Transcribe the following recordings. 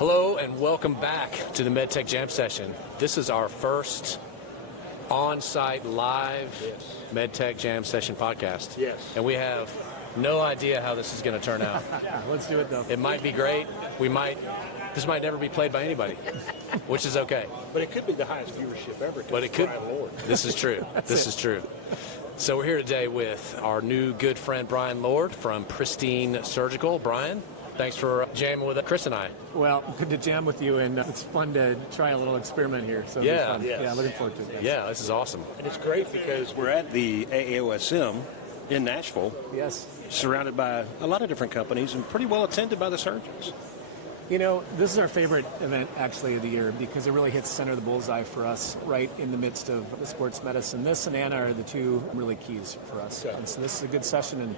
Hello and welcome back to the MedTech Jam Session. This is our first on-site live MedTech Jam Session podcast. Yes. And we have no idea how this is going to turn out. Yeah, let's do it though. It might be great. This might never be played by anybody, which is okay. But it could be the highest viewership ever. But it could. Lord. This is true. This is true. So we're here today with our new good friend Bryan Lord from Pristine Surgical. Bryan, thanks for jamming with Chris and I. Well, good to jam with you, and it's fun to try a little experiment here. So Yeah. it'll be fun. Yes. Yeah, looking forward to it. Yeah, this is awesome. And it's great because we're at the AOSSM in Nashville, Yes. surrounded by a lot of different companies and pretty well attended by the surgeons. You know, this is our favorite event, actually, of the year because it really hits center of the bullseye for us, right in the midst of the sports medicine. This and Anna are the two really keys for us. Okay. And so this is a good session and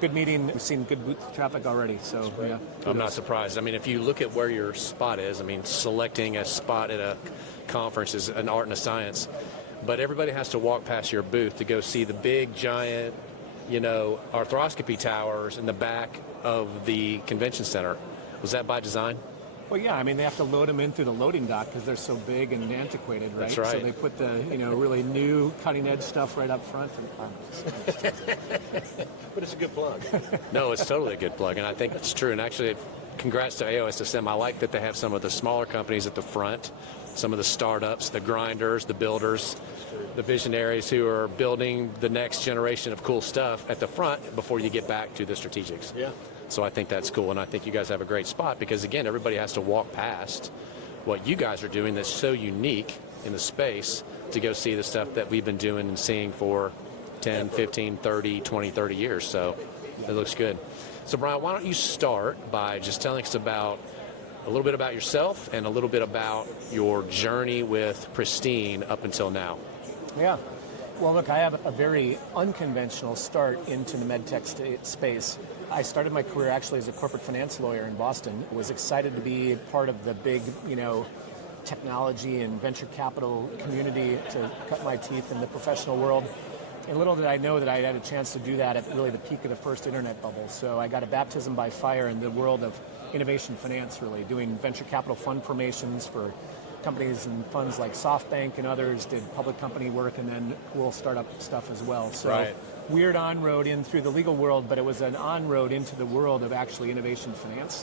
good meeting. We've seen good booth traffic already, so yeah. I'm not surprised. I mean, if you look at where your spot is, I mean, selecting a spot at a conference is an art and a science, but everybody has to walk past your booth to go see the big, giant, arthroscopy towers in the back of the convention center. Was that by design? Well, yeah, I mean, they have to load them in through the loading dock because they're so big and antiquated, right? That's right. So they put the, really new cutting-edge stuff right up front. But it's a good plug. No, it's totally a good plug, and I think it's true. And actually, congrats to AOSSM. I like that they have some of the smaller companies at the front, some of the startups, the grinders, the builders, the visionaries who are building the next generation of cool stuff at the front before you get back to the strategics. Yeah. So I think that's cool, and I think you guys have a great spot because, again, everybody has to walk past what you guys are doing that's so unique in the space to go see the stuff that we've been doing and seeing for 10, 15, 30, 20, 30 years. So it looks good. So, Bryan, why don't you start by just telling us a little bit about yourself and a little bit about your journey with Pristine up until now. Yeah. Well, look, I have a very unconventional start into the medtech space. I started my career actually as a corporate finance lawyer in Boston. Was excited to be part of the big, technology and venture capital community to cut my teeth in the professional world. And little did I know that I had a chance to do that at really the peak of the first internet bubble. So I got a baptism by fire in the world of innovation finance, really, doing venture capital fund formations for companies and funds like SoftBank and others, did public company work, and then cool startup stuff as well. So right. Weird on-road in through the legal world, but it was an on-road into the world of actually innovation finance,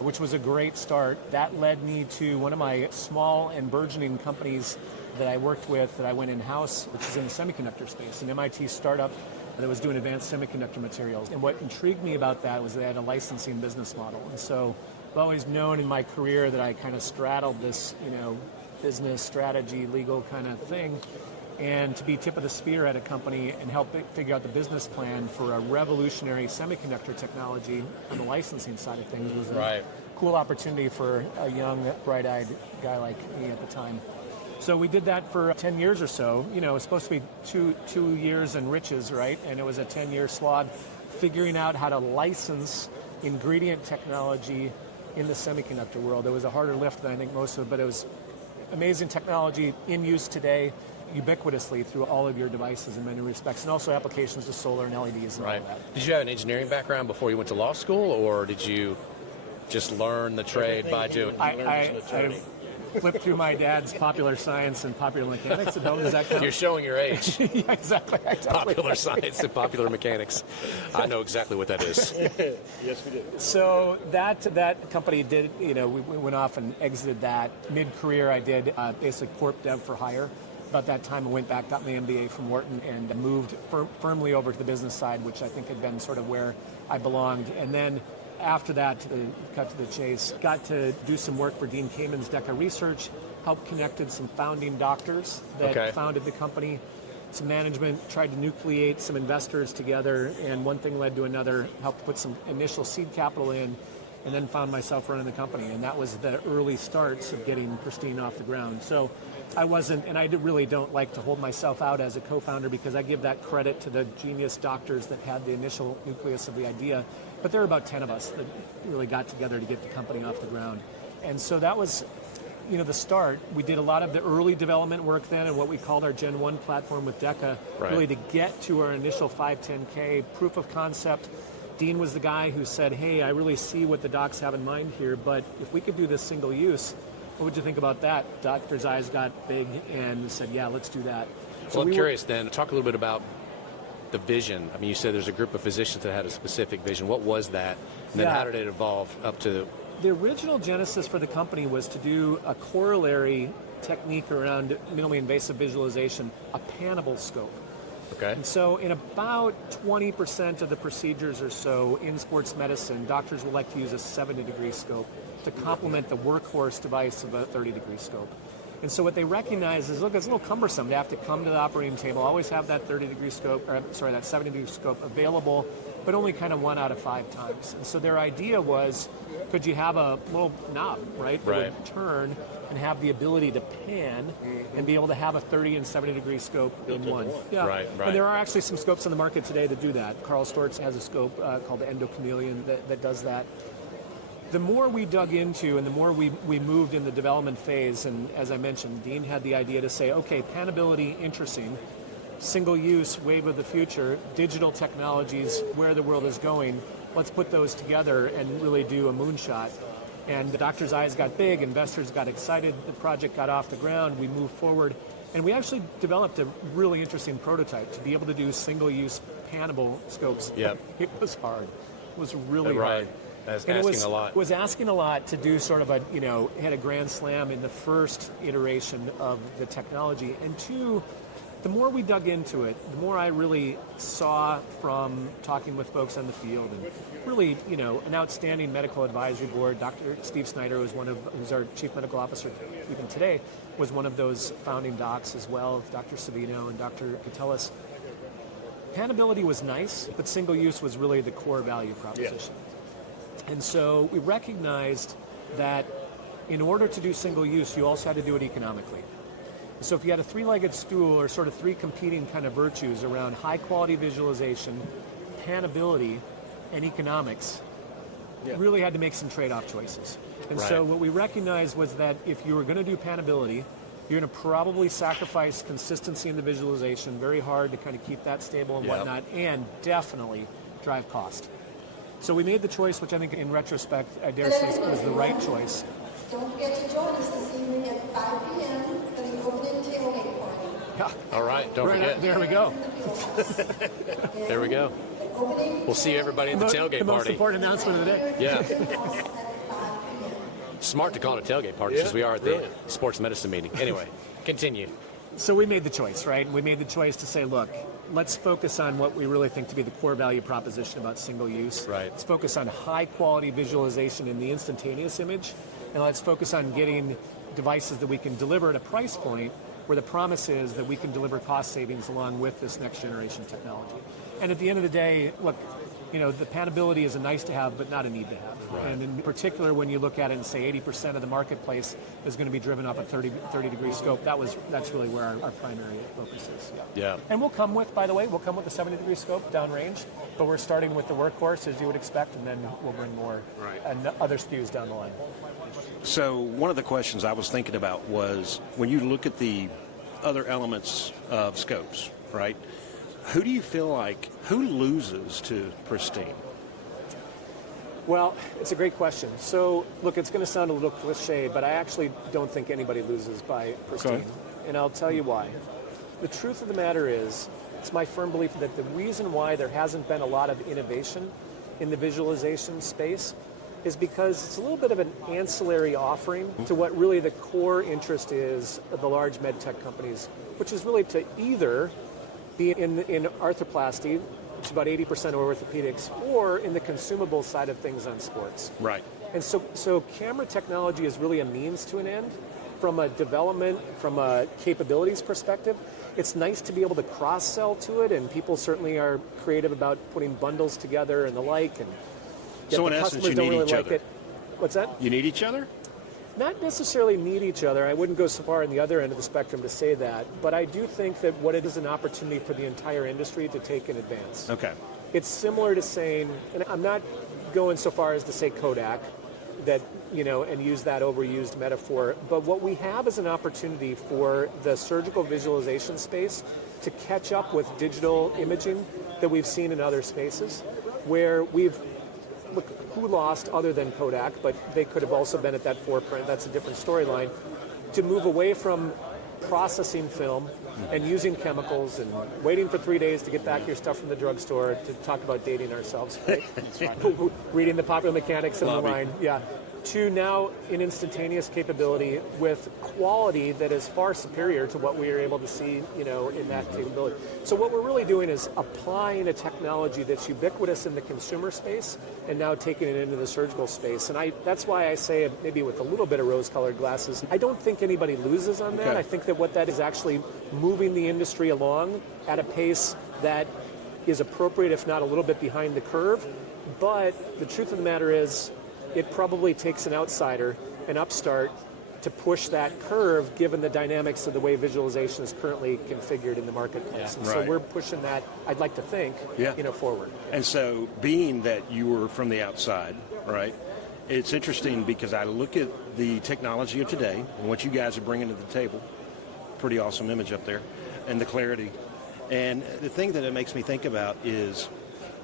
which was a great start. That led me to one of my small and burgeoning companies that I worked with that I went in-house, which is in the semiconductor space, an MIT startup that was doing advanced semiconductor materials. And what intrigued me about that was they had a licensing business model. And so I've always known in my career that I kind of straddled this, business, strategy, legal kind of thing. And to be tip of the spear at a company and help figure out the business plan for a revolutionary semiconductor technology on the licensing side of things was a cool opportunity for a young, bright-eyed guy like me at the time. So we did that for 10 years or so. It was supposed to be two years in riches, right? And it was a 10-year slog figuring out how to license ingredient technology in the semiconductor world. It was a harder lift than I think most of it, but it was amazing technology in use today ubiquitously through all of your devices in many respects, and also applications to solar and LEDs and all that. Did you have an engineering background before you went to law school, or did you just learn the trade by doing? I flipped through my dad's popular science and popular mechanics at home. Does that count? You're showing your age. Yeah, exactly. Popular science and popular mechanics. I know exactly what that is. Yes, we did. So that company did, we went off and exited that. Mid-career, I did basic corp dev for hire. About that time, I went back, got my MBA from Wharton, and moved firmly over to the business side, which I think had been sort of where I belonged. And then after that, to cut to the chase, got to do some work for Dean Kamen's DECA Research, helped connected some founding doctors that founded the company, some management, tried to nucleate some investors together, and one thing led to another, helped put some initial seed capital in, and then found myself running the company. And that was the early starts of getting Pristine off the ground. So I wasn't, and I really don't like to hold myself out as a co-founder because I give that credit to the genius doctors that had the initial nucleus of the idea. But there were about 10 of us that really got together to get the company off the ground. And so that was, the start. We did a lot of the early development work then and what we called our Gen 1 platform with DECA, really to get to our initial 510K proof of concept, Dean was the guy who said, hey, I really see what the docs have in mind here, but if we could do this single use, what would you think about that? Doctor's eyes got big and said, yeah, let's do that. So I'm curious then, talk a little bit about the vision. I mean, you said there's a group of physicians that had a specific vision. What was that? And then how did it evolve up to? The original genesis for the company was to do a corollary technique around minimally invasive visualization, a panable scope. Okay. And so in about 20% of the procedures or so in sports medicine, doctors will like to use a 70-degree scope to complement the workhorse device of a 30-degree scope. And so what they recognize is, look, it's a little cumbersome to have to come to the operating table, always have that 30-degree scope, or sorry, that 70-degree scope available, but only kind of 1 out of 5 times. And so their idea was, could you have a little knob, right, that would turn and have the ability to pan and be able to have a 30 and 70-degree scope in one. Yeah. Right. And there are actually some scopes on the market today that do that. Carl Storz has a scope called the Endochameleon that does that. The more we dug into and the more we moved in the development phase, and as I mentioned, Dean had the idea to say, okay, panability, interesting, single use, wave of the future, digital technologies, where the world is going, let's put those together and really do a moonshot. And the doctor's eyes got big, investors got excited, the project got off the ground, we moved forward, and we actually developed a really interesting prototype to be able to do single-use panable scopes. Yep. It was hard. It was really right. hard. That's And asking a lot. It was asking a lot to do sort of a, hit a grand slam in the first iteration of the technology. And two, the more we dug into it, the more I really saw from talking with folks on the field and really, an outstanding medical advisory board. Dr. Steve Snyder who's our chief medical officer even today, was one of those founding docs as well, Dr. Savino and Dr. Catellis. Panability was nice, but single use was really the core value proposition. Yeah. And so we recognized that in order to do single use, you also had to do it economically. So if you had a three-legged stool or sort of three competing kind of virtues around high-quality visualization, panability, and economics, you really had to make some trade-off choices. And so what we recognized was that if you were going to do panability, you're going to probably sacrifice consistency in the visualization, very hard to kind of keep that stable and whatnot, and definitely drive cost. So we made the choice, which I think in retrospect, I dare say was the right choice. Don't forget to join us this evening at 5 p.m. for the opening tailgate party. Yeah. All right, don't forget. There we go. There we go. We'll see everybody at the tailgate party. The most party. important announcement of the day. Yeah. Smart to call it a tailgate party because we are at the sports medicine meeting. Anyway, continue. So we made the choice, right? We made the choice to say, look, let's focus on what we really think to be the core value proposition about single use. Right. Let's focus on high quality visualization in the instantaneous image, and let's focus on getting devices that we can deliver at a price point where the promise is that we can deliver cost savings along with this next generation technology. And at the end of the day, look, the panability is a nice to have, but not a need to have. Right. And in particular, when you look at it and say 80% of the marketplace is going to be driven off a 30-degree scope, that's really where our primary focus is. Yeah. And we'll come with, by the way, a 70-degree scope downrange, but we're starting with the workhorse, as you would expect, and then we'll bring more and other SKUs down the line. So one of the questions I was thinking about was, when you look at the other elements of scopes, right, who do you feel like, who loses to Pristine? Well, it's a great question. So, look, it's going to sound a little cliche, but I actually don't think anybody loses by Pristine. Okay. And I'll tell you why. The truth of the matter is, it's my firm belief that the reason why there hasn't been a lot of innovation in the visualization space is because it's a little bit of an ancillary offering to what really the core interest is of the large med tech companies, which is really to either be in arthroplasty, which is about 80% of orthopedics, or in the consumable side of things on sports. Right. And so camera technology is really a means to an end. From a development, from a capabilities perspective, it's nice to be able to cross-sell to it, and people certainly are creative about putting bundles together and the like. And so in essence, you need each other. What's that? You need each other? Not necessarily need each other. I wouldn't go so far on the other end of the spectrum to say that, but I do think that what it is an opportunity for the entire industry to take in advance. Okay. It's similar to saying, and I'm not going so far as to say Kodak, that, and use that overused metaphor, but what we have is an opportunity for the surgical visualization space to catch up with digital imaging that we've seen in other spaces. where look, who lost other than Kodak, but they could have also been at that forefront. That's a different storyline. To move away from processing film and using chemicals and waiting for 3 days to get back your stuff from the drugstore, to talk about dating ourselves, right? Reading the Popular Mechanics and the line, yeah. To now an instantaneous capability with quality that is far superior to what we are able to see, in that capability. So what we're really doing is applying a technology that's ubiquitous in the consumer space and now taking it into the surgical space. And that's why I say, maybe with a little bit of rose-colored glasses, I don't think anybody loses on that. I think that what that is actually moving the industry along at a pace that is appropriate, if not a little bit behind the curve. But the truth of the matter is, it probably takes an outsider, an upstart, to push that curve given the dynamics of the way visualization is currently configured in the marketplace. And so we're pushing that, I'd like to think, forward. And so being that you were from the outside, right, it's interesting because I look at the technology of today and what you guys are bringing to the table. Pretty awesome image up there, and the clarity. And the thing that it makes me think about is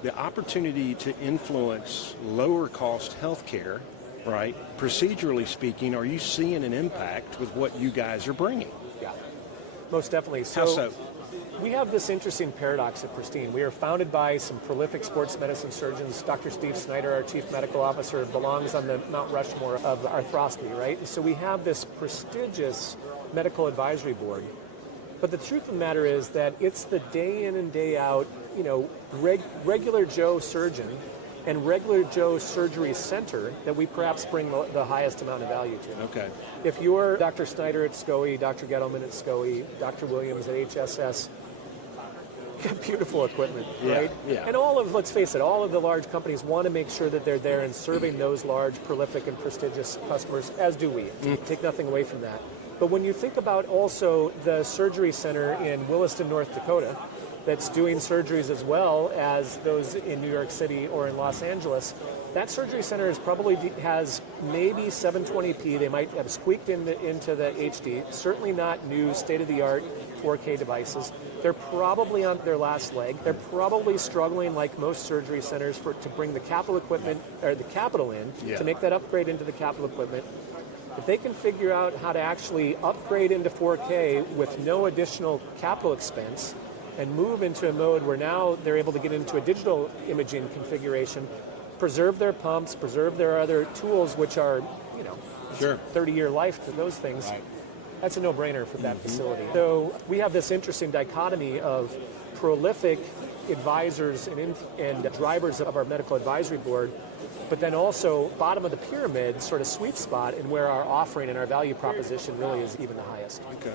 the opportunity to influence lower cost healthcare, right? Procedurally speaking, are you seeing an impact with what you guys are bringing? Yeah, most definitely. How so? We have this interesting paradox at Pristine. We are founded by some prolific sports medicine surgeons. Dr. Steve Snyder, our chief medical officer, belongs on the Mount Rushmore of arthroscopy, right? And so we have this prestigious medical advisory board. But the truth of the matter is that it's the day in and day out, regular Joe surgeon and regular Joe surgery center that we perhaps bring the highest amount of value to. Okay. If you're Dr. Snyder at SCOE, Dr. Gettleman at SCOE, Dr. Williams at HSS, got beautiful equipment, right? Yeah. And let's face it, all of the large companies want to make sure that they're there and serving those large, prolific, and prestigious customers, as do we. Take nothing away from that. But when you think about also the surgery center in Williston, North Dakota, that's doing surgeries as well as those in New York City or in Los Angeles, that surgery center has maybe 720p. They might have squeaked into the HD. Certainly not new state-of-the-art 4K devices. They're probably on their last leg. They're probably struggling, like most surgery centers, to bring the capital equipment or the capital in to make that upgrade into the capital equipment. If they can figure out how to actually upgrade into 4K with no additional capital expense and move into a mode where now they're able to get into a digital imaging configuration, preserve their pumps, preserve their other tools, which are, 30-year life to those things, that's a no-brainer for that facility. So we have this interesting dichotomy of prolific advisors and drivers of our medical advisory board, but then also bottom of the pyramid sort of sweet spot, and where our offering and our value proposition really is even the highest. Okay.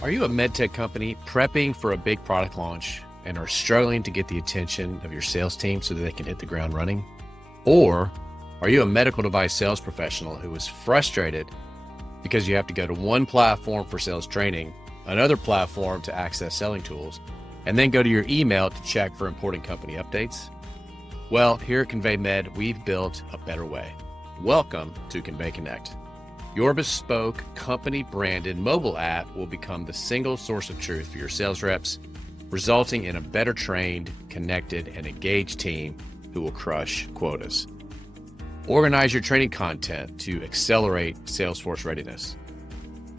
Are you a medtech company prepping for a big product launch and are struggling to get the attention of your sales team so that they can hit the ground running? Or are you a medical device sales professional who is frustrated because you have to go to one platform for sales training, another platform to access selling tools, and then go to your email to check for important company updates? Well, here at ConveyMED, we've built a better way. Welcome to ConveyConnect. Your bespoke, company-branded mobile app will become the single source of truth for your sales reps, resulting in a better trained, connected, and engaged team who will crush quotas. Organize your training content to accelerate Salesforce readiness.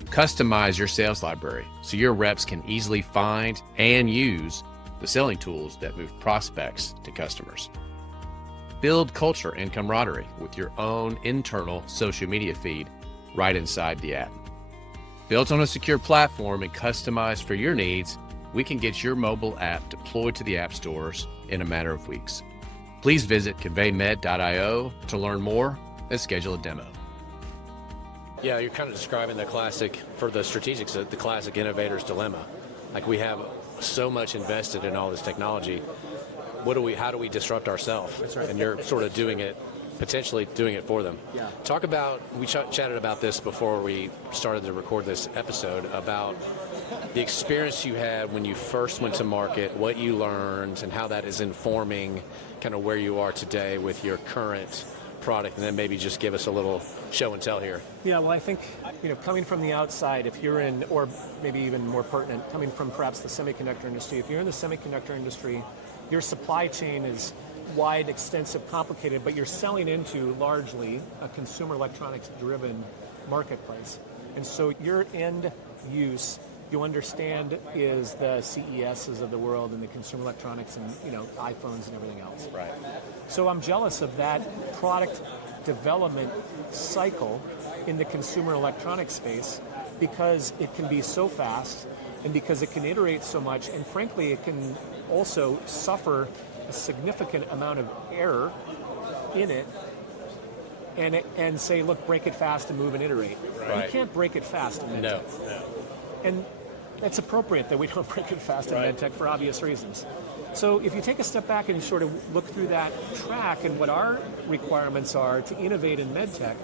Customize your sales library so your reps can easily find and use the selling tools that move prospects to customers. Build culture and camaraderie with your own internal social media feed right inside the app. Built on a secure platform and customized for your needs, we can get your mobile app deployed to the app stores in a matter of weeks. Please visit conveymed.io to learn more and schedule a demo. Yeah, you're kind of describing the classic, for the strategics, the classic innovator's dilemma. Like, we have so much invested in all this technology. How do we disrupt ourselves? That's right. And you're sort of potentially doing it for them. Yeah. Talk about, we chatted about this before we started to record this episode, about the experience you had when you first went to market, what you learned, and how that is informing kind of where you are today with your current product, and then maybe just give us a little show and tell here. Yeah, well, I think, coming from the outside, if you're in, or maybe even more pertinent, coming from perhaps the semiconductor industry, if you're in the semiconductor industry, your supply chain is wide, extensive, complicated, but you're selling into largely a consumer electronics-driven marketplace. And so your end use, you understand, is the CESs of the world and the consumer electronics and iPhones and everything else. Right. So I'm jealous of that product development cycle in the consumer electronics space because it can be so fast and because it can iterate so much, and frankly, it can also suffer a significant amount of error in it and say, look, break it fast and move and iterate. Right. You can't break it fast in medtech. No. And it's appropriate that we don't break it fast in medtech for obvious reasons. So if you take a step back and sort of look through that track and what our requirements are to innovate in medtech,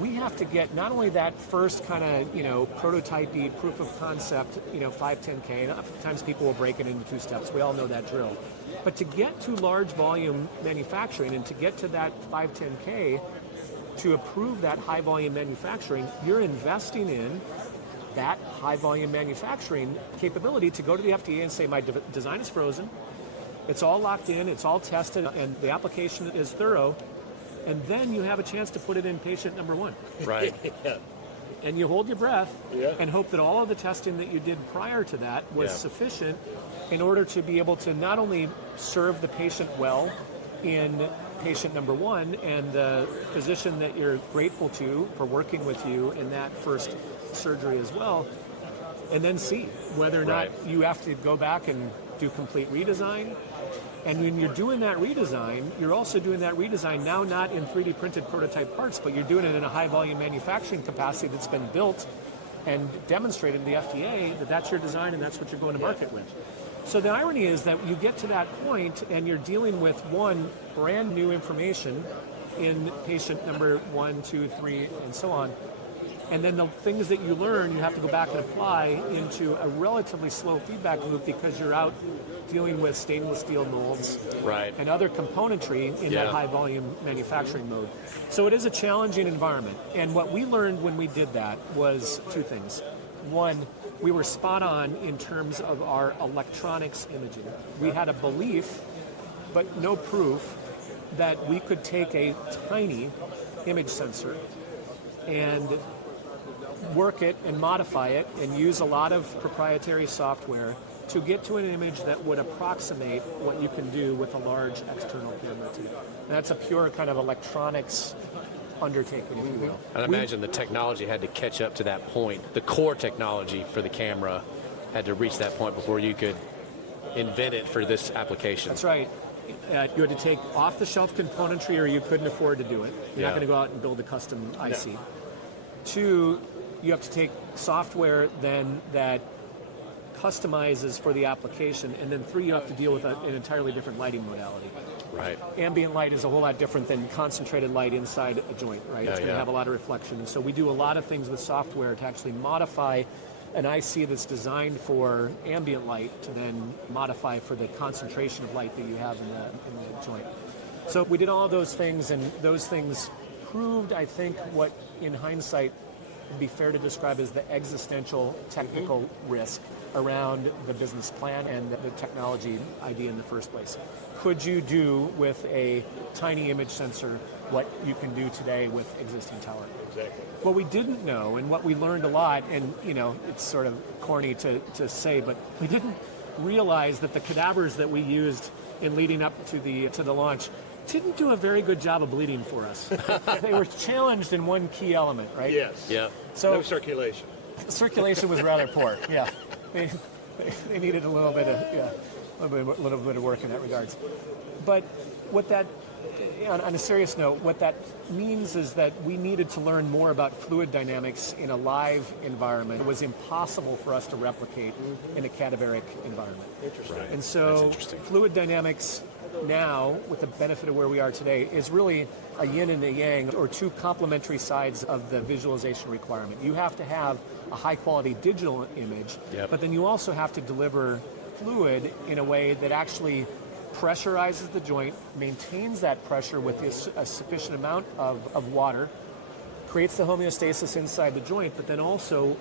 we have to get not only that first kind of, prototype-y proof of concept, 510K, and oftentimes people will break it into 2 steps. We all know that drill. But to get to large volume manufacturing and to get to that 510K, to approve that high volume manufacturing, you're investing in that high volume manufacturing capability to go to the FDA and say, my design is frozen, it's all locked in, it's all tested, and the application is thorough. And then you have a chance to put it in patient number 1. Right. And you hold your breath and hope that all of the testing that you did prior to that was sufficient in order to be able to not only serve the patient well in patient number 1 and the physician that you're grateful to for working with you in that first surgery as well, and then see whether or not you have to go back and do complete redesign. And when you're doing that redesign, you're also doing that redesign now not in 3D printed prototype parts, but you're doing it in a high volume manufacturing capacity that's been built and demonstrated to the FDA that that's your design and that's what you're going to market with. So the irony is that you get to that point and you're dealing with one brand new information in patient number 1, 2, 3, and so on. And then the things that you learn, you have to go back and apply into a relatively slow feedback loop because you're out dealing with stainless steel molds and other componentry in that high volume manufacturing mode. So it is a challenging environment. And what we learned when we did that was 2 things. One, we were spot on in terms of our electronics imaging. We had a belief, but no proof, that we could take a tiny image sensor and work it and modify it and use a lot of proprietary software to get to an image that would approximate what you can do with a large external camera too. And that's a pure kind of electronics undertaking, if you will. I imagine the technology had to catch up to that point. The core technology for the camera had to reach that point before you could invent it for this application. That's right. You had to take off-the-shelf componentry or you couldn't afford to do it. You're not going to go out and build a custom IC. No. 2, you have to take software then that customizes for the application, and then 3, you have to deal with an entirely different lighting modality. Right. Ambient light is a whole lot different than concentrated light inside a joint, right? It's going to have a lot of reflection. And so we do a lot of things with software to actually modify an IC that's designed for ambient light to then modify for the concentration of light that you have in the joint. So we did all those things, and those things proved, I think, what in hindsight would be fair to describe as the existential technical risk around the business plan and the technology idea in the first place. Could you do with a tiny image sensor what you can do today with existing tower? Exactly. What we didn't know, and what we learned a lot, and it's sort of corny to say, but we didn't realize that the cadavers that we used in leading up to the launch didn't do a very good job of bleeding for us. They were challenged in one key element, right? Yes. Yeah. So no circulation. Circulation was rather poor. Yeah. They needed a little bit of work in that regards. But what that, on a serious note, what that means is that we needed to learn more about fluid dynamics in a live environment. It was impossible for us to replicate in a cadaveric environment. Interesting. Right. And so fluid dynamics now, with the benefit of where we are today, is really a yin and a yang, or 2 complementary sides of the visualization requirement. You have to have a high-quality digital image, but then you also have to deliver fluid in a way that actually pressurizes the joint, maintains that pressure with a sufficient amount of water, creates the homeostasis inside the joint, but then also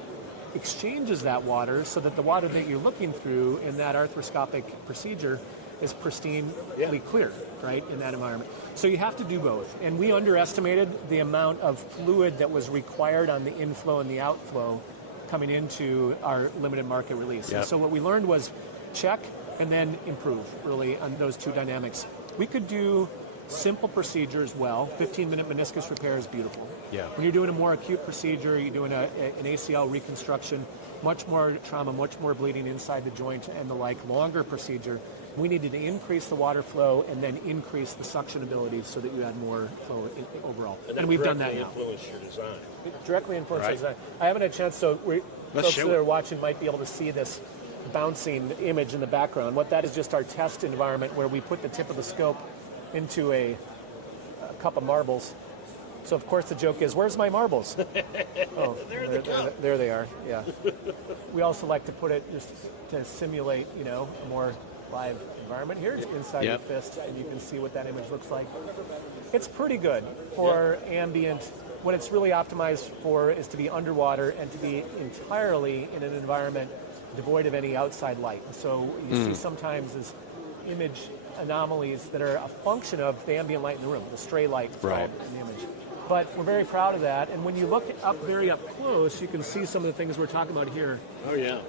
exchanges that water so that the water that you're looking through in that arthroscopic procedure is pristinely clear. right, in that environment. So you have to do both. And we underestimated the amount of fluid that was required on the inflow and the outflow coming into our limited market release. Yep. And so what we learned was check and then improve, really, on those two dynamics. We could do simple procedures well. 15-minute meniscus repair is beautiful. Yeah. When you're doing a more acute procedure, you're doing an ACL reconstruction, much more trauma, much more bleeding inside the joint and the like, longer procedure, we needed to increase the water flow and then increase the suction ability so that you had more flow overall. And we've done that now. Influence your design. Directly influence Right. design. I haven't had a chance, so folks show that are it. watching might be able to see this bouncing image in the background. What that is just our test environment where we put the tip of the scope into a cup of marbles. So of course the joke is, where's my marbles? Oh, there they are, yeah. We also like to put it just to simulate, a more live environment. Here, inside Yep. your fist, and you can see what that image looks like. It's pretty good for ambient. What it's really optimized for is to be underwater and to be entirely in an environment devoid of any outside light. So you see sometimes this image anomalies that are a function of the ambient light in the room, the stray light Right. in the image. But we're very proud of that. And when you look very up close, you can see some of the things we're talking about here. Oh, yeah.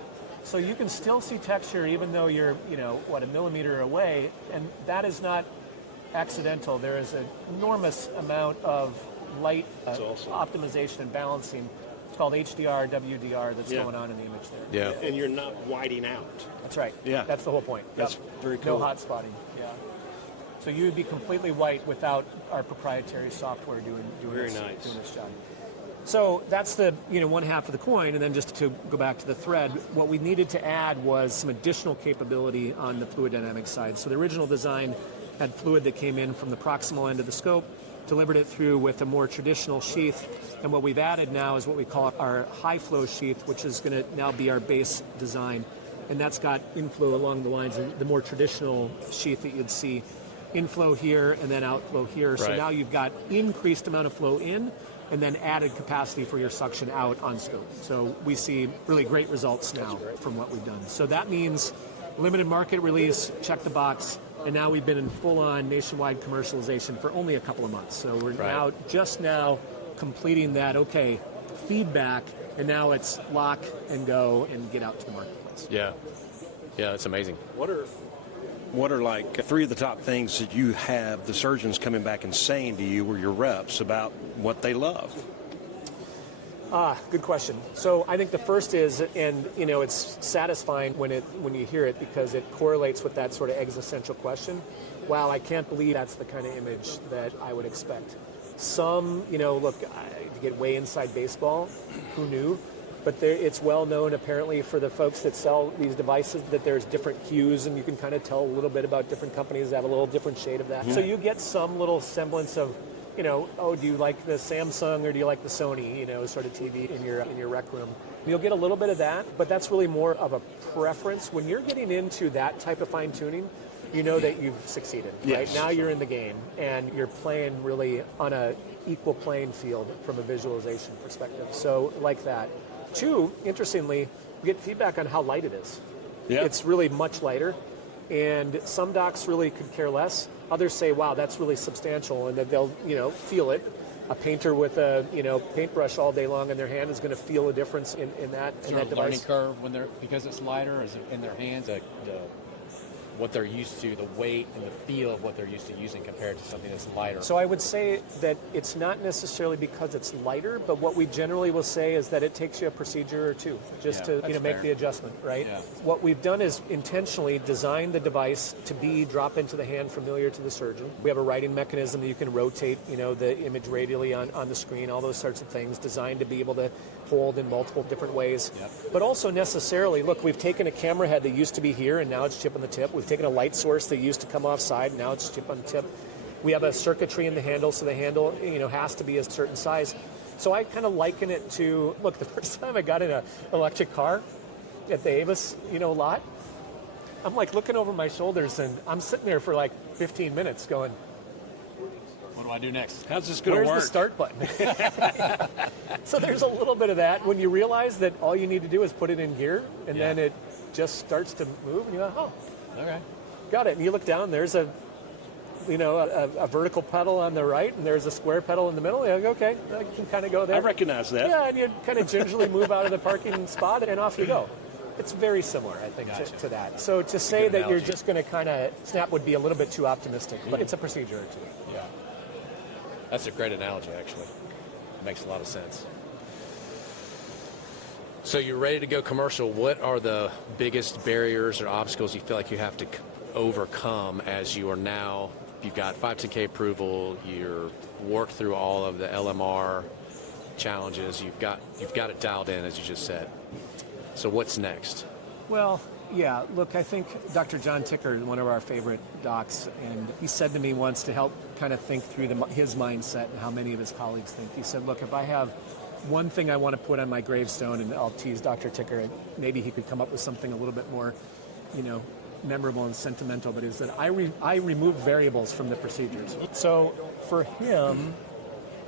So you can still see texture even though you're, a millimeter away, and that is not accidental. There is an enormous amount of light awesome. optimization and balancing. It's called HDR, WDR that's going on in the image there. Yeah. And you're not whiting out. That's right. Yeah. That's the whole point. That's very cool. No hot spotting. Yeah. So you would be completely white without our proprietary software doing Very its, nice. doing its job. So that's the one half of the coin, and then just to go back to the thread, what we needed to add was some additional capability on the fluid dynamics side. So the original design had fluid that came in from the proximal end of the scope, delivered it through with a more traditional sheath, and what we've added now is what we call our high flow sheath, which is going to now be our base design, and that's got inflow along the lines of the more traditional sheath that you'd see. Inflow here and then outflow here. So Right. now you've got increased amount of flow in and then added capacity for your suction out on scope. So we see really great results now from what we've done. So that means limited market release, check the box, and now we've been in full-on nationwide commercialization for only a couple of months. So we're Right. just now completing that, feedback, and now it's lock and go and get out to the marketplace. Yeah. Yeah, it's amazing. What are like three of the top things that you have the surgeons coming back and saying to you or your reps about what they love? Good question. So I think the first is, and it's satisfying when you hear it because it correlates with that sort of existential question. Wow, I can't believe that's the kind of image that I would expect. Some, look, I get way inside baseball. Who knew? But it's well known apparently for the folks that sell these devices that there's different hues, and you can kind of tell a little bit about different companies that have a little different shade of that. So you get some little semblance of, do you like the Samsung or do you like the Sony, sort of TV in your rec room. You'll get a little bit of that, but that's really more of a preference. When you're getting into that type of fine tuning, you know that you've succeeded. Yes. Right now you're in the game and you're playing really on a equal playing field from a visualization perspective. So like that. Two, interestingly, we get feedback on how light it is. Yeah. It's really much lighter, and some docs really could care less. Others say, wow, that's really substantial, and that they'll, feel it. A painter with a, paintbrush all day long in their hand is going to feel a difference in that Is in there that a learning device. curve because it's lighter? Is it in their hands? What they're used to, the weight and the feel of what they're used to using compared to something that's lighter. So I would say that it's not necessarily because it's lighter, but what we generally will say is that it takes you a procedure or two just Yeah, to that's make fair. the adjustment, right? Yeah. What we've done is intentionally design the device to be drop into the hand familiar to the surgeon. We have a writing mechanism that you can rotate, the image radially on the screen, all those sorts of things designed to be able to hold in multiple different ways. Yep. But also necessarily, look, we've taken a camera head that used to be here and now it's chip on the tip. We've taken a light source that used to come off side, now it's chip on the tip. We have a circuitry in the handle, so the handle, has to be a certain size. So I kind of liken it to, look, the first time I got in an electric car at the Avis, lot, I'm like looking over my shoulders and I'm sitting there for like 15 minutes going, What do I do next? How's this going to where's work? the start button? So there's a little bit of that when you realize that all you need to do is put it in gear and then it just starts to move and you go, oh, Okay. got it. And you look down, there's a a vertical pedal on the right and there's a square pedal in the middle, you're like, okay, I can kind of go there. I recognize that. Yeah, and you kind of gingerly move out of the parking spot and off you go. It's very similar, I think, to that. So to say that you're just going to kind of snap would be a little bit too optimistic, but it's a procedure or two. Yeah. That's a great analogy, actually. Makes a lot of sense. So you're ready to go commercial. What are the biggest barriers or obstacles you feel like you have to overcome as you are now, you've got 510K approval, you're worked through all of the LMR challenges, you've got it dialed in, as you just said. So what's next? Well, yeah, look, I think Dr. John Ticker is one of our favorite docs, and he said to me once to help kind of think through his mindset and how many of his colleagues think. He said, look, if I have one thing I want to put on my gravestone, and I'll tease Dr. Ticker, maybe he could come up with something a little bit more, memorable and sentimental, but is that I remove variables from the procedures. So for him,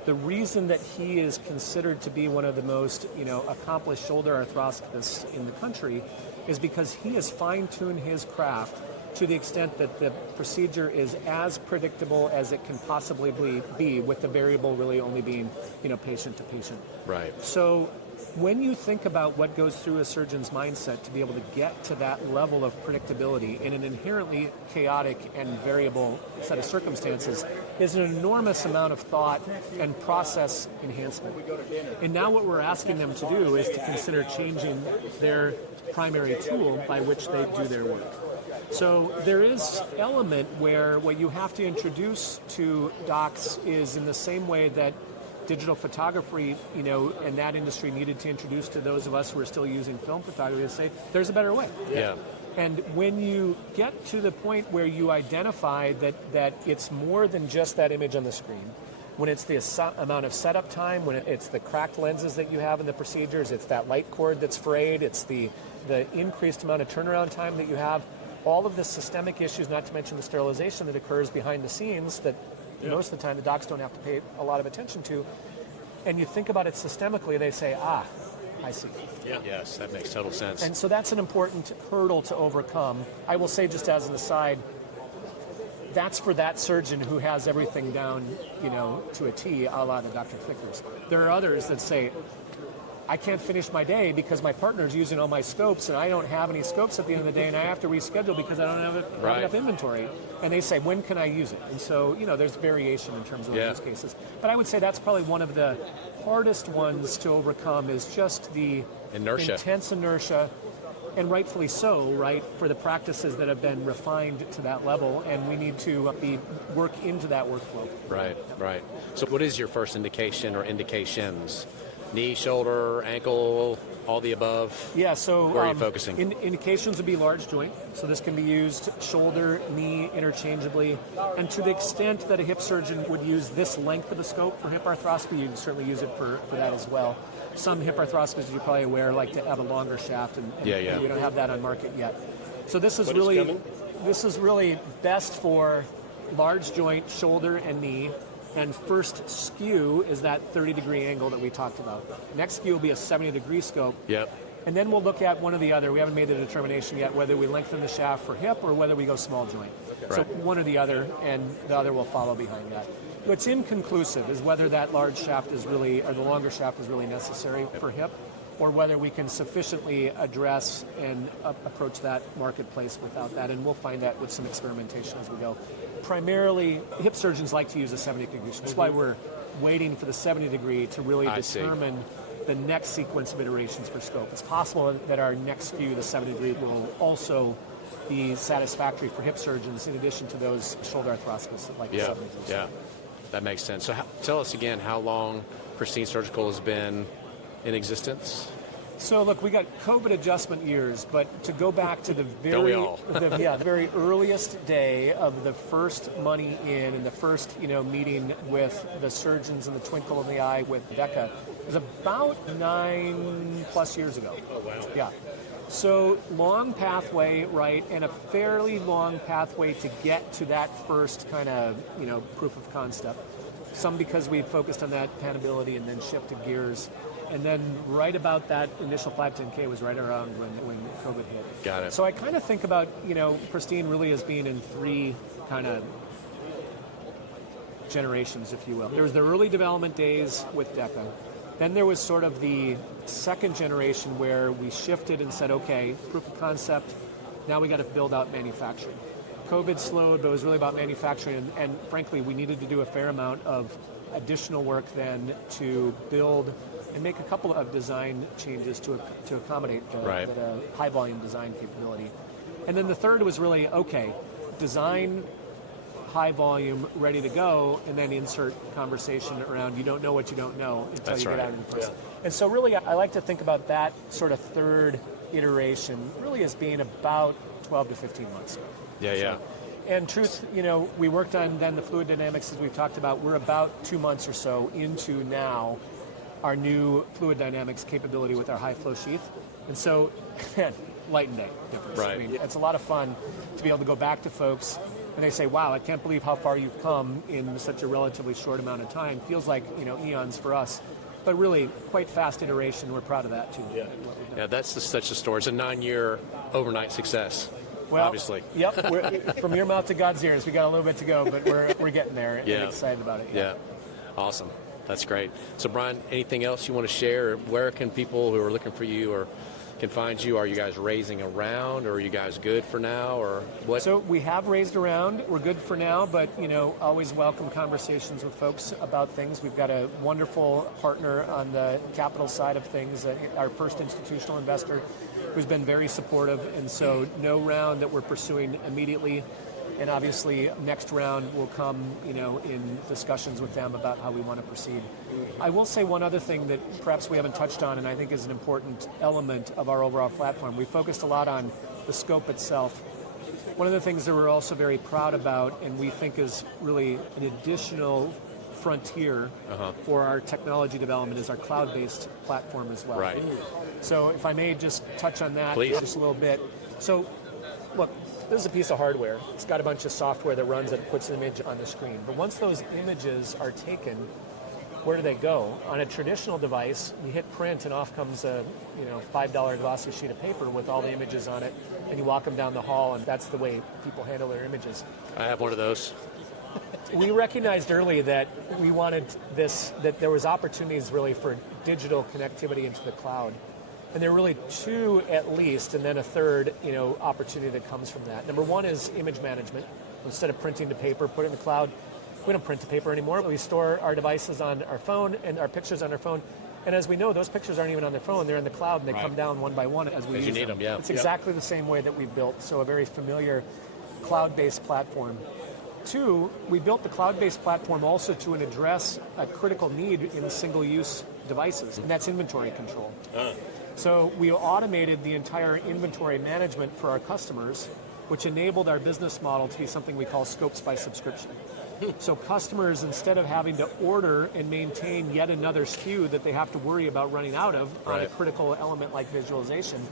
the reason that he is considered to be one of the most, accomplished shoulder arthroscopists in the country is because he has fine-tuned his craft to the extent that the procedure is as predictable as it can possibly be, with the variable really only being, patient to patient. Right. So when you think about what goes through a surgeon's mindset to be able to get to that level of predictability in an inherently chaotic and variable set of circumstances, is an enormous amount of thought and process enhancement. And now what we're asking them to do is to consider changing their primary tool by which they do their work. So there is element where what you have to introduce to docs is in the same way that digital photography, and that industry needed to introduce to those of us who are still using film photography to say, there's a better way. Yeah. And when you get to the point where you identify that it's more than just that image on the screen, when it's the amount of setup time, when it's the cracked lenses that you have in the procedures, it's that light cord that's frayed, it's the increased amount of turnaround time that you have, all of the systemic issues, not to mention the sterilization that occurs behind the scenes that most of the time the docs don't have to pay a lot of attention to, and you think about it systemically, they say, I see. Yeah. Yes, that makes total sense. And so that's an important hurdle to overcome. I will say, just as an aside, that's for that surgeon who has everything down, to a T, a la the Dr. Thickers. There are others that say, I can't finish my day because my partner's using all my scopes and I don't have any scopes at the end of the day and I have to reschedule because I don't have enough inventory. And they say, when can I use it? And so, there's variation in terms of those cases. But I would say that's probably one of the hardest ones to overcome, is just the intense inertia, and rightfully so, right, for the practices that have been refined to that level, and we need to work into that workflow. Right. So what is your first indication or indications? Knee, shoulder, ankle, all the above? Yeah, so where are you focusing? Indications would be large joint. So this can be used shoulder, knee, interchangeably. And to the extent that a hip surgeon would use this length of a scope for hip arthroscopy, you can certainly use it for that as well. Some hip arthroscopists, as you're probably aware, like to have a longer shaft, and we don't have that on market yet. So this is really best for large joint, shoulder, and knee. And first skew is that 30-degree angle that we talked about. Next skew will be a 70-degree scope. Yep. And then we'll look at one or the other. We haven't made the determination yet whether we lengthen the shaft for hip or whether we go small joint. Okay. So one or the other, and the other will follow behind that. What's inconclusive is whether that large shaft is really, or the longer shaft is really necessary for hip, or whether we can sufficiently address and approach that marketplace without that. And we'll find that with some experimentation as we go. Primarily, hip surgeons like to use a 70-degree. That's why we're waiting for the 70-degree to really determine the next sequence of iterations for scope. It's possible that our next skew, the 70-degree, will also be satisfactory for hip surgeons in addition to those shoulder arthroscopists that like the 70-degree. Yeah, that makes sense. So tell us again how long Pristine Surgical has been in existence. So look, we got COVID adjustment years, but to go back to the very earliest day of the first money in and the first meeting with the surgeons and the twinkle in the eye with DECA, it was about 9+ years ago. Oh wow! Yeah. So long pathway, right, and a fairly long pathway to get to that first kind of proof of concept. Some because we focused on that patentability and then shifted gears. And then right about that initial 510K was right around when COVID hit. Got it. So I kind of think about, Pristine really as being in three kind of generations, if you will. There was the early development days with DECA. Then there was sort of the second generation where we shifted and said, okay, proof of concept, now we got to build out manufacturing. COVID slowed, but it was really about manufacturing, and frankly, we needed to do a fair amount of additional work then to build and make a couple of design changes to accommodate the high volume design capability. And then the third was really, okay, design, high volume, ready to go, and then insert conversation around you don't know what you don't know until you get out in person. Yeah. And so really, I like to think about that sort of third iteration really as being about 12 to 15 months. Yeah. And truth, we worked on then the fluid dynamics as we've talked about. We're about 2 months or so into now our new fluid dynamics capability with our high flow sheath. And so, light and day difference. Right. I mean, it's a lot of fun to be able to go back to folks and they say, wow, I can't believe how far you've come in such a relatively short amount of time. Feels like, eons for us. But really, quite fast iteration. We're proud of that, too. Yeah, that's such a story. It's a 9-year overnight success, obviously. Yep, from your mouth to God's ears. We got a little bit to go, but we're getting there and excited about it. Yeah, awesome. That's great. So, Bryan, anything else you want to share? Where can people who are looking for you or can find you? Are you guys raising a round, or are you guys good for now, or what? So we have raised a round. We're good for now, but always welcome conversations with folks about things. We've got a wonderful partner on the capital side of things, our first institutional investor, who's been very supportive, and so no round that we're pursuing immediately. And obviously, next round will come, in discussions with them about how we want to proceed. I will say one other thing that perhaps we haven't touched on, and I think is an important element of our overall platform. We focused a lot on the scope itself. One of the things that we're also very proud about, and we think is really an additional frontier for our technology development, is our cloud-based platform as well. Right. So if I may just touch on that just a little bit. So, look, this is a piece of hardware. It's got a bunch of software that runs it, puts an image on the screen. But once those images are taken, where do they go? On a traditional device, you hit print and off comes a $5 glossy sheet of paper with all the images on it, and you walk them down the hall, and that's the way people handle their images. I have one of those. We recognized early that we wanted that there was opportunities really for digital connectivity into the cloud. And there are really two at least, and then a third, opportunity that comes from that. Number one is image management. Instead of printing to paper, put it in the cloud. We don't print to paper anymore. We store our devices on our phone and our pictures on our phone. And as we know, those pictures aren't even on their phone. They're in the cloud, and they come down one by one as we use need them. Yeah. It's exactly the same way that we built, so a very familiar cloud-based platform. Two, we built the cloud-based platform also to address a critical need in single-use devices, and that's inventory control. So we automated the entire inventory management for our customers, which enabled our business model to be something we call scopes by subscription. So customers, instead of having to order and maintain yet another SKU that they have to worry about running out of on a critical element like visualization,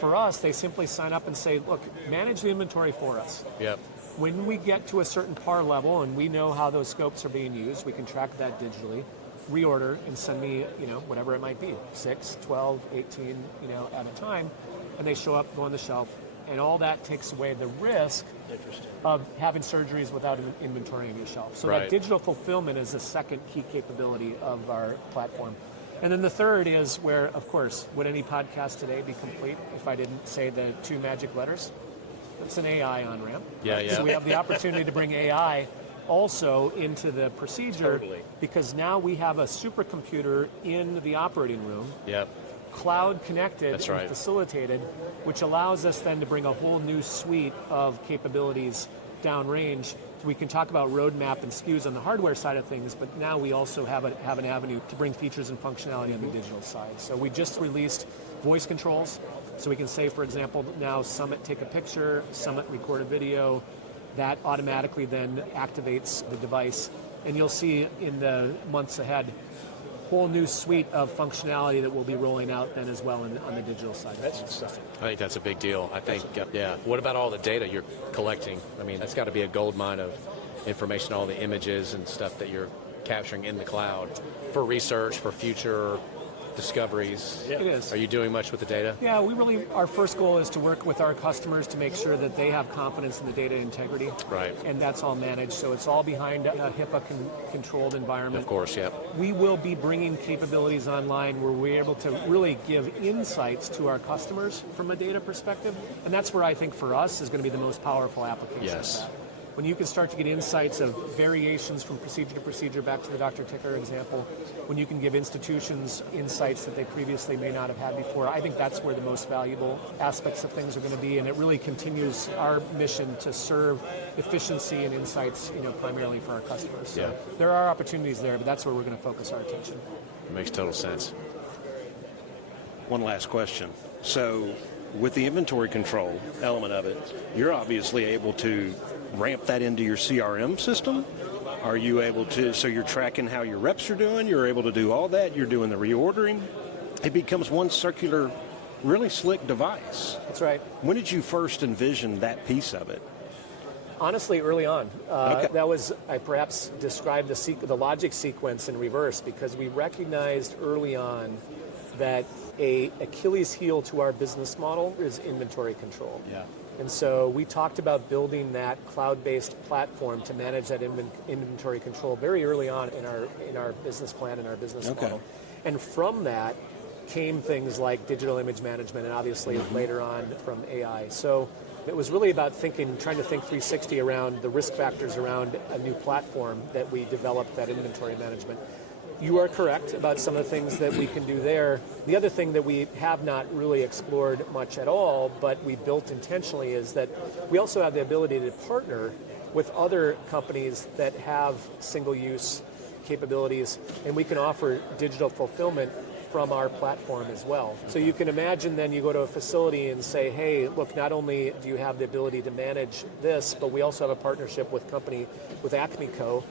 for us, they simply sign up and say, look, manage the inventory for us. Yep. When we get to a certain par level and we know how those scopes are being used, we can track that digitally, reorder and send me, whatever it might be, 6, 12, 18, at a time, and they show up, go on the shelf, and all that takes away the risk of having surgeries without an inventory on your shelf. So that digital fulfillment is the second key capability of our platform. And then the third is where, of course, would any podcast today be complete if I didn't say the two magic letters? It's an AI on-ramp. Yeah. So we have the opportunity to bring AI also into the procedure because now we have a supercomputer in the operating room, cloud connected and facilitated, which allows us then to bring a whole new suite of capabilities downrange. We can talk about roadmap and SKUs on the hardware side of things, but now we also have an avenue to bring features and functionality on the digital side. So we just released voice controls, so we can say, for example, now Summit take a picture, Summit record a video. That automatically then activates the device, and you'll see in the months ahead whole new suite of functionality that we'll be rolling out then as well on the digital side. I think that's a big deal. I think, What about all the data you're collecting? I mean, that's got to be a gold mine of information, all the images and stuff that you're capturing in the cloud for research, for future discoveries. It is. Are you doing much with the data? Yeah, our first goal is to work with our customers to make sure that they have confidence in the data integrity. Right. And that's all managed. So it's all behind a HIPAA controlled environment. Of course, yeah. We will be bringing capabilities online where we're able to really give insights to our customers from a data perspective. And that's where I think for us is going to be the most powerful application Yes. of that. When you can start to get insights of variations from procedure to procedure, back to the Dr. Ticker example, when you can give institutions insights that they previously may not have had before, I think that's where the most valuable aspects of things are going to be, and it really continues our mission to serve efficiency and insights, primarily for our customers. So Yeah. there are opportunities there, but that's where we're going to focus our attention. It makes total sense. One last question. So with the inventory control element of it, you're obviously able to ramp that into your CRM system. Are you able to, so you're tracking how your reps are doing, you're able to do all that, you're doing the reordering. It becomes one circular, really slick device. That's right. When did you first envision that piece of it? Honestly, early on. Okay. That was, I perhaps described the logic sequence in reverse, because we recognized early on that a Achilles heel to our business model is inventory control. Yeah. And so we talked about building that cloud-based platform to manage that inventory control very early on in our business plan and our business model. And from that came things like digital image management, and obviously later on from AI. So it was really about trying to think 360 around the risk factors around a new platform that we developed, that inventory management. You are correct about some of the things that we can do there. The other thing that we have not really explored much at all, but we built intentionally, is that we also have the ability to partner with other companies that have single-use capabilities, and we can offer digital fulfillment from our platform as well. So you can imagine then you go to a facility and say, hey, look, not only do you have the ability to manage this, but we also have a partnership with Acme Co.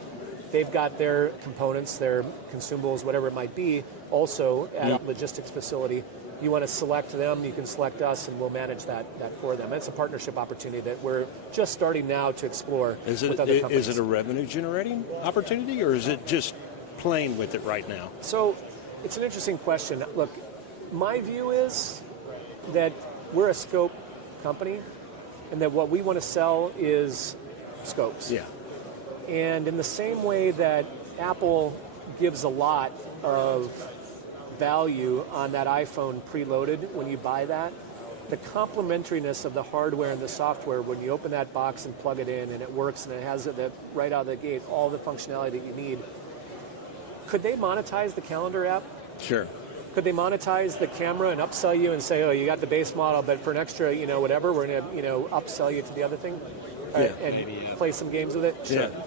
They've got their components, their consumables, whatever it might be, also at a logistics facility. You want to select them, you can select us, and we'll manage that for them. It's a partnership opportunity that we're just starting now to explore with other companies. Is it a revenue-generating opportunity, or is it just playing with it right now? So it's an interesting question. Look, my view is that we're a scope company, and that what we want to sell is scopes. Yeah. And in the same way that Apple gives a lot of value on that iPhone preloaded when you buy that, the complementariness of the hardware and the software, when you open that box and plug it in and it works and it has right out of the gate all the functionality that you need, could they monetize the calendar app? Sure. Could they monetize the camera and upsell you and say, oh, you got the base model, but for an extra, whatever, we're going to, upsell you to the other thing? Yeah. And play some games with it? Sure. Yeah.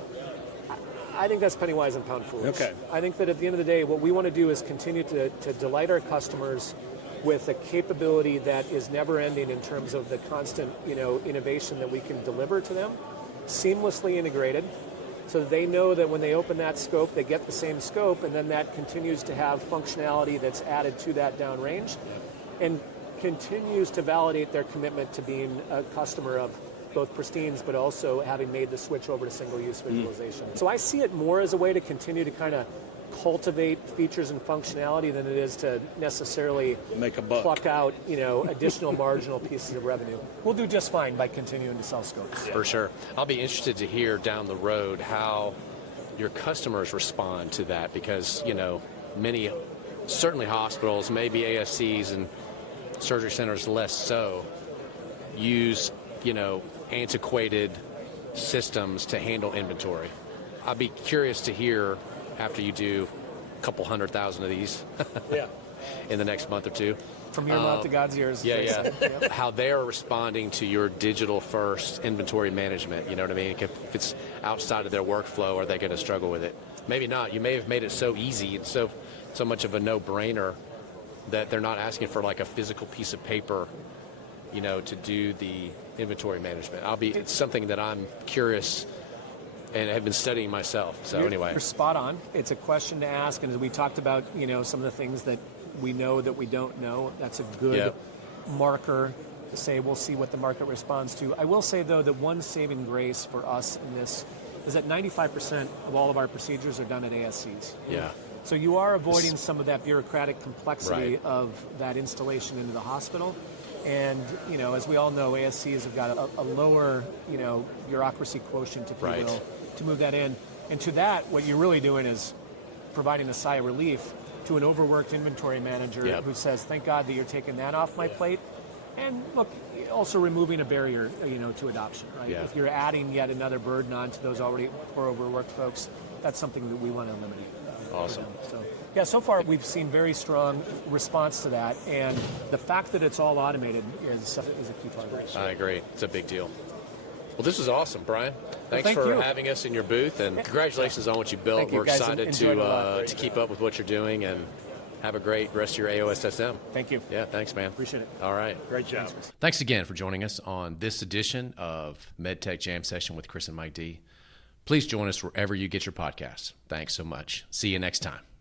I think that's penny wise and pound foolish. Okay. I think that at the end of the day, what we want to do is continue to delight our customers with a capability that is never ending in terms of the constant, innovation that we can deliver to them, seamlessly integrated, so that they know that when they open that scope, they get the same scope, and then that continues to have functionality that's added to that downrange, and continues to validate their commitment to being a customer of both Pristine's, but also having made the switch over to single-use visualization. So I see it more as a way to continue to kind of cultivate features and functionality than it is to necessarily make a buck, pluck out, additional marginal pieces of revenue. We'll do just fine by continuing to sell scopes. For sure. I'll be interested to hear down the road how your customers respond to that, because, many, certainly hospitals, maybe ASCs and surgery centers less so, use, antiquated systems to handle inventory. I'd be curious to hear after you do a couple 100,000 of these in the next month or two. From your mouth to God's ears. Yeah. How they're responding to your digital-first inventory management. You know what I mean? If it's outside of their workflow, are they going to struggle with it? Maybe not. You may have made it so easy and so much of a no-brainer that they're not asking for like a physical piece of paper, to do the inventory management. It's something that I'm curious and have been studying myself. So anyway. You're spot on. It's a question to ask, and as we talked about, some of the things that we know that we don't know, that's a good marker to say we'll see what the market responds to. I will say, though, that one saving grace for us in this is that 95% of all of our procedures are done at ASCs. Yeah. So you are avoiding some of that bureaucratic complexity Right. of that installation into the hospital. And, as we all know, ASCs have got a lower, bureaucracy quotient, if you Right. will, to move that in. And to that, what you're really doing is providing a sigh of relief to an overworked inventory manager Yep. who says, thank God that you're taking that off my plate. And look, also removing a barrier, to adoption, right? Yeah. If you're adding yet another burden onto those already poor overworked folks, that's something that we want to eliminate. Awesome. So, yeah, so far we've seen very strong response to that, and the fact that it's all automated is a key part of it. I agree. It's a big deal. Well, this was awesome, Bryan. Thanks thank for you. having us in your booth, and congratulations on what you built. Thank you, We're guys. excited Enjoyed it a lot. to keep up with what you're doing, and have a great rest of your AOSSM. Thank you. Yeah, thanks, man. Appreciate it. All right. Great job. Thanks again for joining us on this edition of MedTech Jam Session with Chris and Mike D. Please join us wherever you get your podcasts. Thanks so much. See you next time.